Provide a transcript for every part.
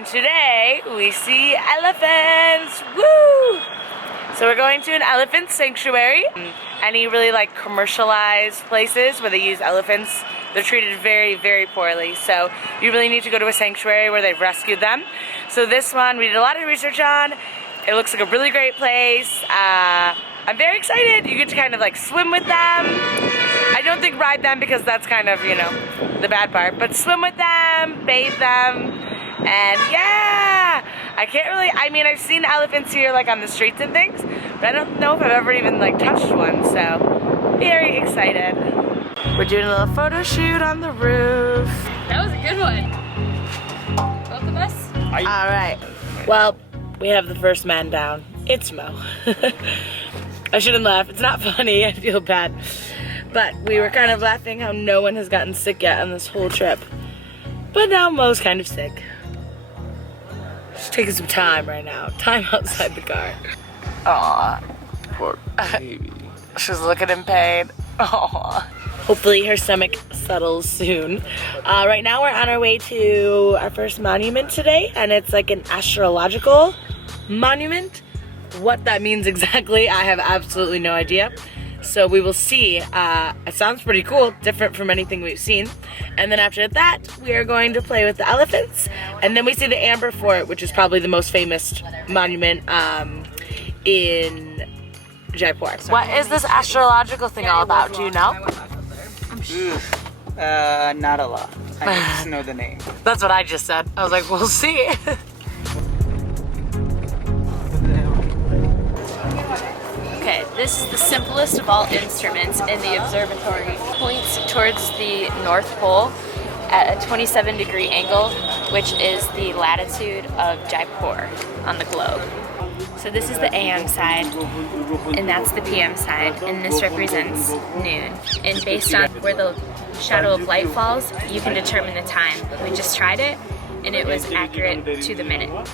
And today we see elephants. Woo! So we're going to an elephant sanctuary. Any really like commercialized places where they use elephants, they're treated very, very poorly. So you really need to go to a sanctuary where they've rescued them. So this one we did a lot of research on. It looks like a really great place. I'm very excited. You get to kind of like swim with them. I don't think ride them because that's kind of, you know, the bad part. But swim with them, bathe them, and yeah! I mean, I've seen elephants here like on the streets and things, but I don't know if I've ever even like touched one, so very excited. We're doing a little photo shoot on the roof. That was a good one. Both of us? Alright. Well, we have the first man down. It's Mo. I shouldn't laugh. It's not funny. I feel bad. But we were kind of laughing how no one has gotten sick yet on this whole trip. But now Mo's kind of sick. She's taking some time right now. Time outside the car. Aww. Poor baby. She's looking in pain. Aww. Hopefully her stomach settles soon. Right now we're on our way to our first monument today, and it's like an astrological monument. What that means exactly, I have absolutely no idea. So we will see. It sounds pretty cool, different from anything we've seen. And then after that, we are going to play with the elephants. And then we see the Amer Fort, which is probably the most famous monument in Jaipur. What is this astrological thing all about? Do you know? Not a lot. I just know the name. That's what I just said. I was like, we'll see. Okay, this is the simplest of all instruments in the observatory. Points towards the North Pole at a 27-degree angle, which is the latitude of Jaipur on the globe. So this is the AM side, and that's the PM side, and this represents noon. And based on where the shadow of light falls, you can determine the time. We just tried it, and it was accurate to the minute.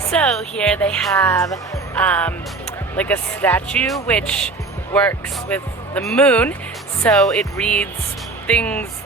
So here they have like a statue which works with the moon, so it reads things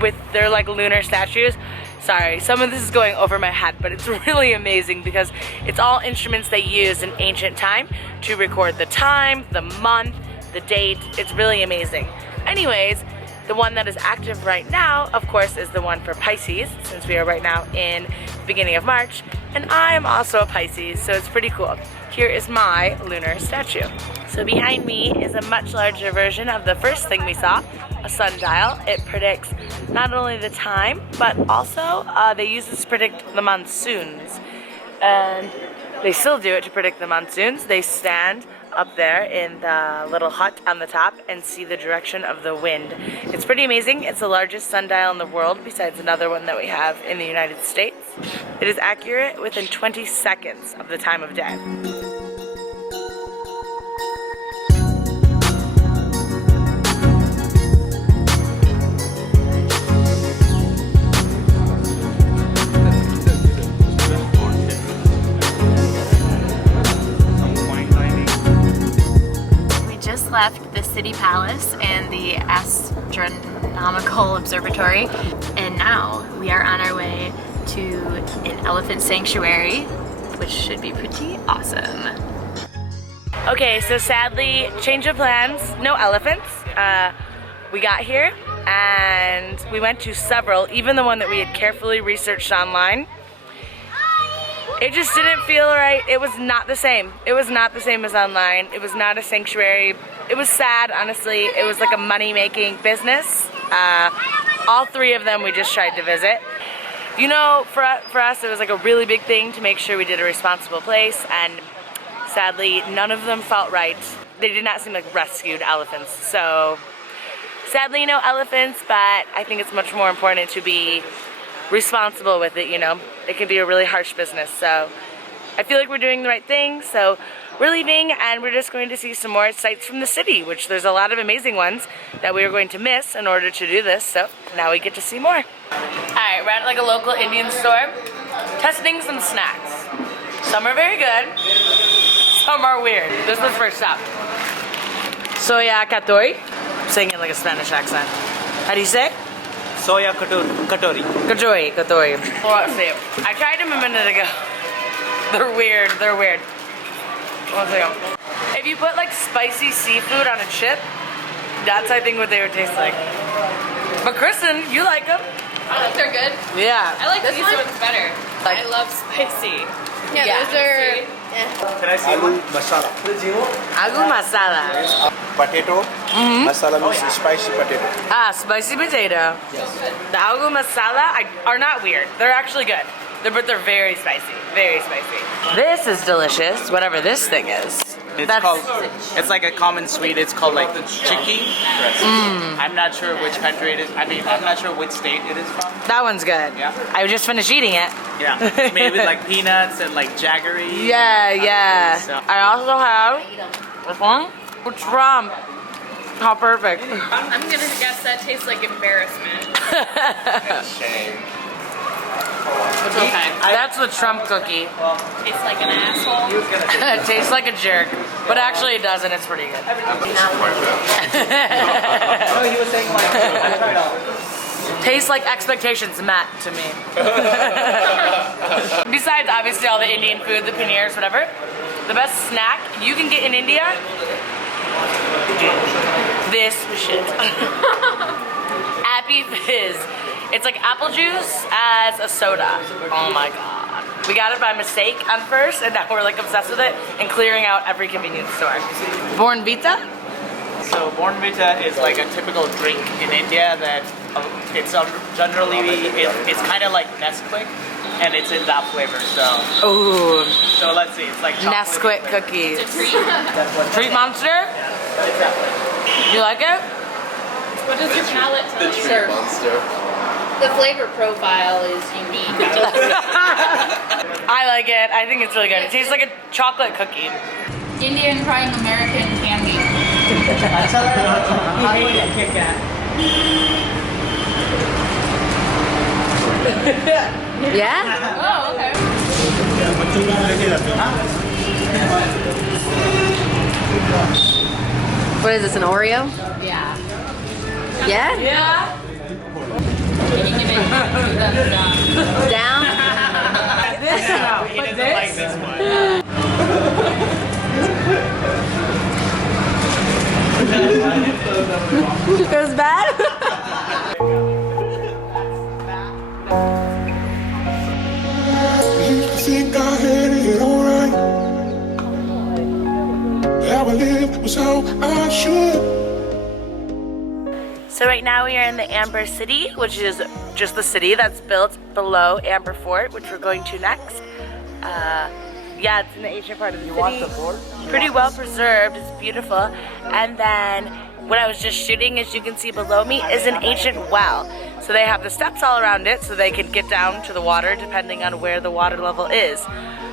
with their like lunar statues. Sorry, some of this is going over my head, but it's really amazing because it's all instruments they used in ancient time to record the time, the month, the date. It's really amazing. Anyways, the one that is active right now, of course, is the one for Pisces, since we are right now in the beginning of March, and I am also a Pisces, so it's pretty cool. Here is my lunar statue. So behind me is a much larger version of the first thing we saw, a sundial. It predicts not only the time, but also they use this to predict the monsoons. And they still do it to predict the monsoons. They stand up there in the little hut on the top and see the direction of the wind. It's pretty amazing. It's the largest sundial in the world besides another one that we have in the United States. It is accurate within 20 seconds of the time of day. Left the city palace and the astronomical observatory, and now we are on our way to an elephant sanctuary, which should be pretty awesome. Okay, so sadly, change of plans, no elephants. We got here and we went to several, even the one that we had carefully researched online. It just didn't feel right. It was not the same. It was not the same as online. It was not a sanctuary. It was sad, honestly. It was like a money-making business. All three of them we just tried to visit. You know, for us, it was like a really big thing to make sure we did a responsible place, and sadly, none of them felt right. They did not seem like rescued elephants. So, sadly, no elephants, but I think it's much more important to be responsible with it, you know. It can be a really harsh business, so I feel like we're doing the right thing. So we're leaving and we're just going to see some more sights from the city, which there's a lot of amazing ones that we are going to miss in order to do this, so now we get to see more. Alright, we're at like a local Indian store testing some snacks. Some are very good, some are weird. This was first stop. Soya katori, saying it like a Spanish accent. How do you say? Soya katori. Katori. Well, let's see. I tried them a minute ago. They're weird. Let's see. If you put like spicy seafood on a chip, that's I think what they would taste like. But Kristen, you like them? I think they're good. Yeah. I like these ones better. Like- I love spicy. Yeah, those are. Can I see one? Masala. Agu masala. Potato. Masala means spicy potato. Spicy potato. The agu masala are not weird. They're actually good. But they're very spicy. Very spicy. This is delicious, whatever this thing is. It's like a common sweet. It's called like chicky. I'm not sure which country it is. I mean, I'm not sure which state it is from. That one's good. Yeah. I just finished eating it. Yeah. It's made with like peanuts and like jaggery. Yeah. So- I also have this one. It's rum. How perfect. I'm gonna guess that tastes like embarrassment. Shame. It's okay. That's the Trump cookie. Tastes like an asshole. He was gonna say. It tastes like a jerk, but actually it doesn't. It's pretty good. No, he was saying like I tried all. Tastes like expectations met to me. Besides, obviously, all the Indian food, the paneers, whatever. The best snack you can get in India, this shit. Appy Fizz. It's like apple juice as a soda. Oh my god. We got it by mistake at first, and now we're like obsessed with it and clearing out every convenience store. Born Vita? So Bornvita is like a typical drink in India that it's generally it's kind of like Nesquik, and it's in that flavor. Ooh, So let's see, it's like chocolate Nesquik cookies. It's a treat. That's what Treat Monster? exactly. You like it? What does your palate tell you? Monster. The flavor profile is unique. I like it. I think it's really good. It tastes like a chocolate cookie. Indian crying American candy. Yeah? Oh, okay. What is this, an Oreo? Yeah. Yeah? Yeah. Can you give it thumbs down? Down? This no. He doesn't like this one. It was bad? Think I had it alright. How I lived was how I should. So right now we are in the Amber City, which is just the city that's built below Amber Fort, which we're going to next. Yeah, it's in the ancient part of the city. Want the board? Pretty well preserved. It's beautiful. And then what I was just shooting, as you can see below me, is an ancient well. So they have the steps all around it so they can get down to the water depending on where the water level is.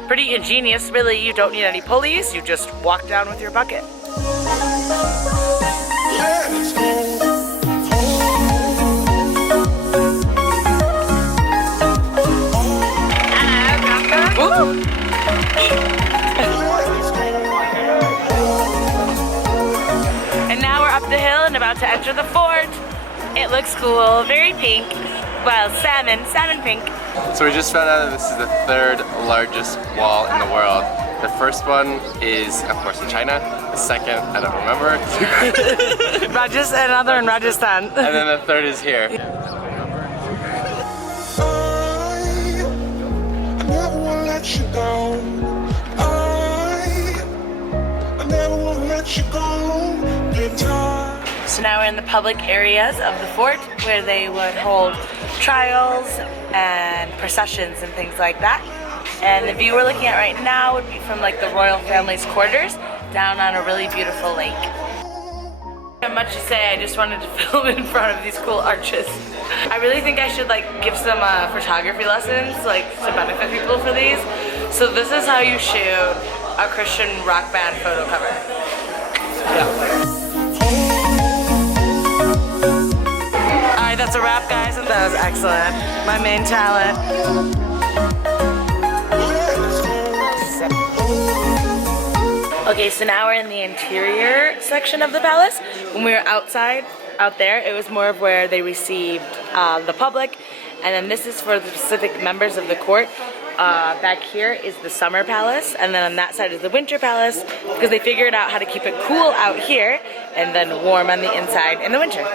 Pretty ingenious, really. You don't need any pulleys. You just walk down with your bucket. Let's go. Woo! And now we're up the hill and about to enter the fort. It looks cool, very pink. Well, salmon pink. So we just found out that this is the third largest wall in the world. The first one is, of course, in China. The second, I don't remember. Another in Rajasthan. And then the third is here. I never wanna let you down. I never wanna let you go. Good time. So now we're in the public areas of the fort where they would hold trials and processions and things like that. And the view we're looking at right now would be from like the royal family's quarters down on a really beautiful lake. Not much to say, I just wanted to film in front of these cool arches. I really think I should like give some photography lessons like to benefit people for these. So this is how you shoot a Christian rock band photo cover. Alright, that's a wrap, guys. That was excellent. My main talent. Okay, so now we're in the interior section of the palace. When we were outside, out there, it was more of where they received the public. And then this is for the specific members of the court. Back here is the summer palace, and then on that side is the winter palace, because they figured out how to keep it cool out here and then warm on the inside in the winter.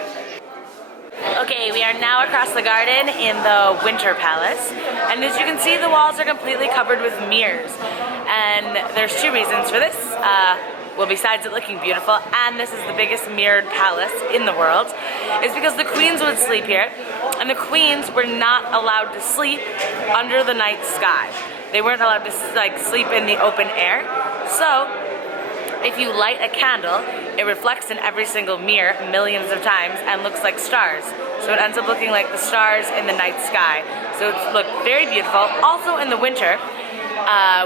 Okay, we are now across the garden in the winter palace, and as you can see, the walls are completely covered with mirrors. And there's two reasons for this. Well, besides it looking beautiful, and this is the biggest mirrored palace in the world, is because the queens would sleep here, and the queens were not allowed to sleep under the night sky. They weren't allowed to sleep in the open air. So if you light a candle, it reflects in every single mirror millions of times and looks like stars. So it ends up looking like the stars in the night sky. So it's looked very beautiful. Also in the winter,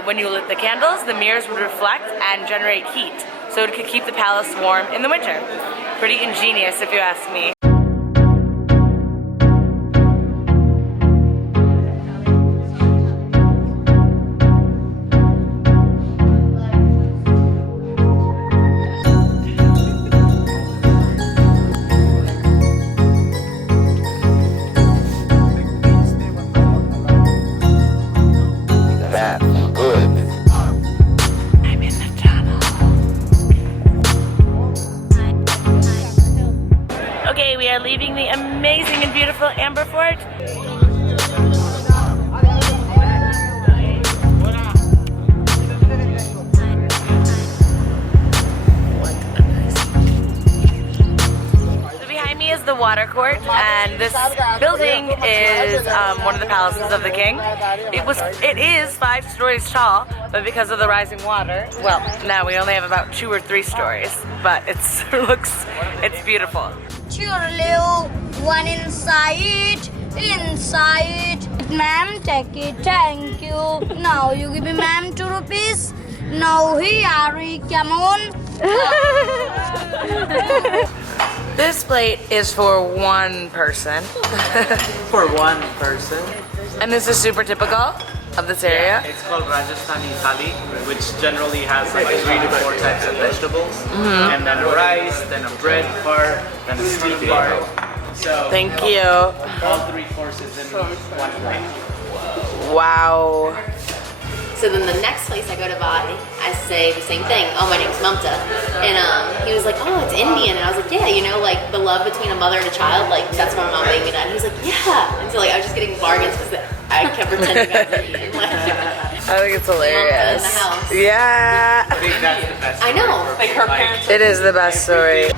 when you lit the candles, the mirrors would reflect and generate heat. So it could keep the palace warm in the winter. Pretty ingenious if you ask me. We are leaving the amazing and beautiful Amer Fort. So behind me is the water court, and this building is one of the palaces of the king. It is 5 stories tall, but because of the rising water, well, now we only have about 2 or 3 stories, but it's beautiful. One inside, ma'am, take it, thank you. Now you give me ma'am 2 rupees. Now here, come on. This plate is for one person. For one person. And this is super typical of this area. It's called Rajasthani thali, which generally has like 3 to 4 types of vegetables, and then a rice, then a bread part, then a steamed part. So Thank you. all 3 courses in one plate. Wow. So then the next place I go to buy, I say the same thing. Oh, my name's Mamta. And he was like, oh, it's Indian. And I was like, yeah, you know, like the love between a mother and a child, like that's my mom made me that. And he was like, yeah. And so like I was just getting bargains because I kept pretending I was Indian. I think it's hilarious. Mamta in the house. Yeah. I think that's the best. I know. Like her parents. It is the best story.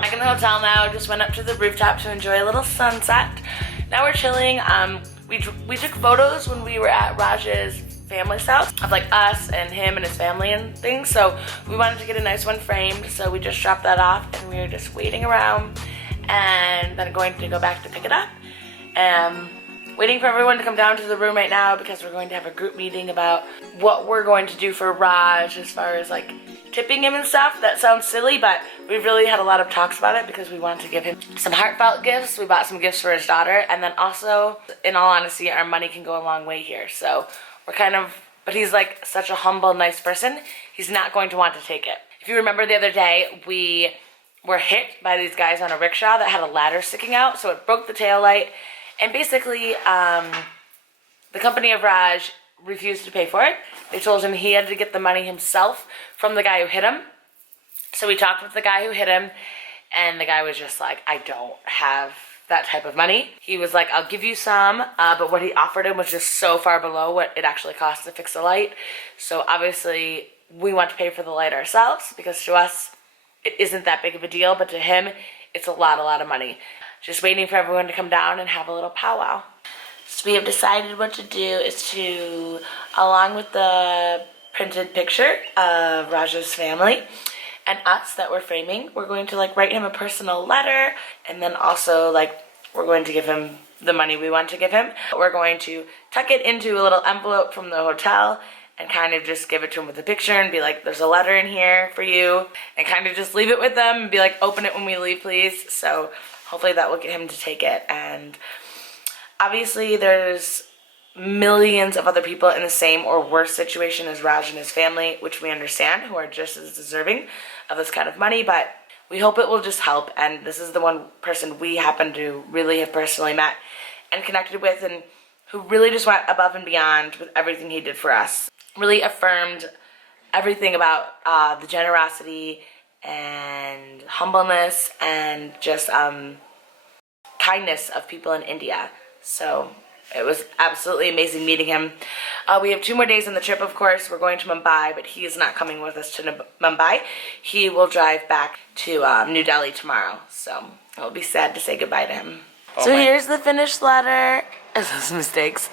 Back in the hotel now, just went up to the rooftop to enjoy a little sunset. Now we're chilling. We took photos when we were at Raj's family's house of like us and him and his family and things. So we wanted to get a nice one framed. So we just dropped that off and we were just waiting around and then going to go back to pick it up. Waiting for everyone to come down to the room right now because we're going to have a group meeting about what we're going to do for Raj as far as like tipping him and stuff. That sounds silly, but we've really had a lot of talks about it because we wanted to give him some heartfelt gifts. We bought some gifts for his daughter, and then also, in all honesty, our money can go a long way here. So we're kind of, but he's like such a humble, nice person, he's not going to want to take it. If you remember the other day, we were hit by these guys on a rickshaw that had a ladder sticking out, so it broke the taillight, and basically, the company of Raj refused to pay for it. They told him he had to get the money himself from the guy who hit him. So we talked with the guy who hit him, and the guy was just like, I don't have that type of money. He was like, I'll give you some, but what he offered him was just so far below what it actually costs to fix a light. So obviously, we want to pay for the light ourselves, because to us, it isn't that big of a deal, but to him, it's a lot of money. Just waiting for everyone to come down and have a little powwow. So we have decided what to do is to, along with the printed picture of Raja's family and us that we're framing, we're going to like write him a personal letter, and then also like we're going to give him the money we want to give him. We're going to tuck it into a little envelope from the hotel and kind of just give it to him with a picture and be like, there's a letter in here for you, and kind of just leave it with them and be like, open it when we leave, please. So hopefully that will get him to take it. And obviously there's millions of other people in the same or worse situation as Raj and his family, which we understand, who are just as deserving of this kind of money, but we hope it will just help. And this is the one person we happen to really have personally met and connected with, and who really just went above and beyond with everything he did for us. Really affirmed everything about the generosity and humbleness and just kindness of people in India. So it was absolutely amazing meeting him. We have 2 more days on the trip, of course. We're going to Mumbai, but he is not coming with us to Mumbai. He will drive back to New Delhi tomorrow. So it will be sad to say goodbye to him. So here's the finished letter. Those mistakes.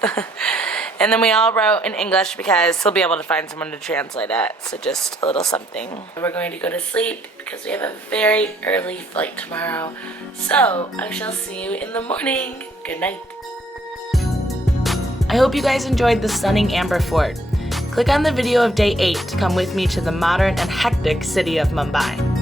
And then we all wrote in English because he'll be able to find someone to translate it. So just a little something. We're going to go to sleep because we have a very early flight tomorrow. So I shall see you in the morning. Good night. I hope you guys enjoyed the stunning Amber Fort. Click on the video of day 8 to come with me to the modern and hectic city of Mumbai.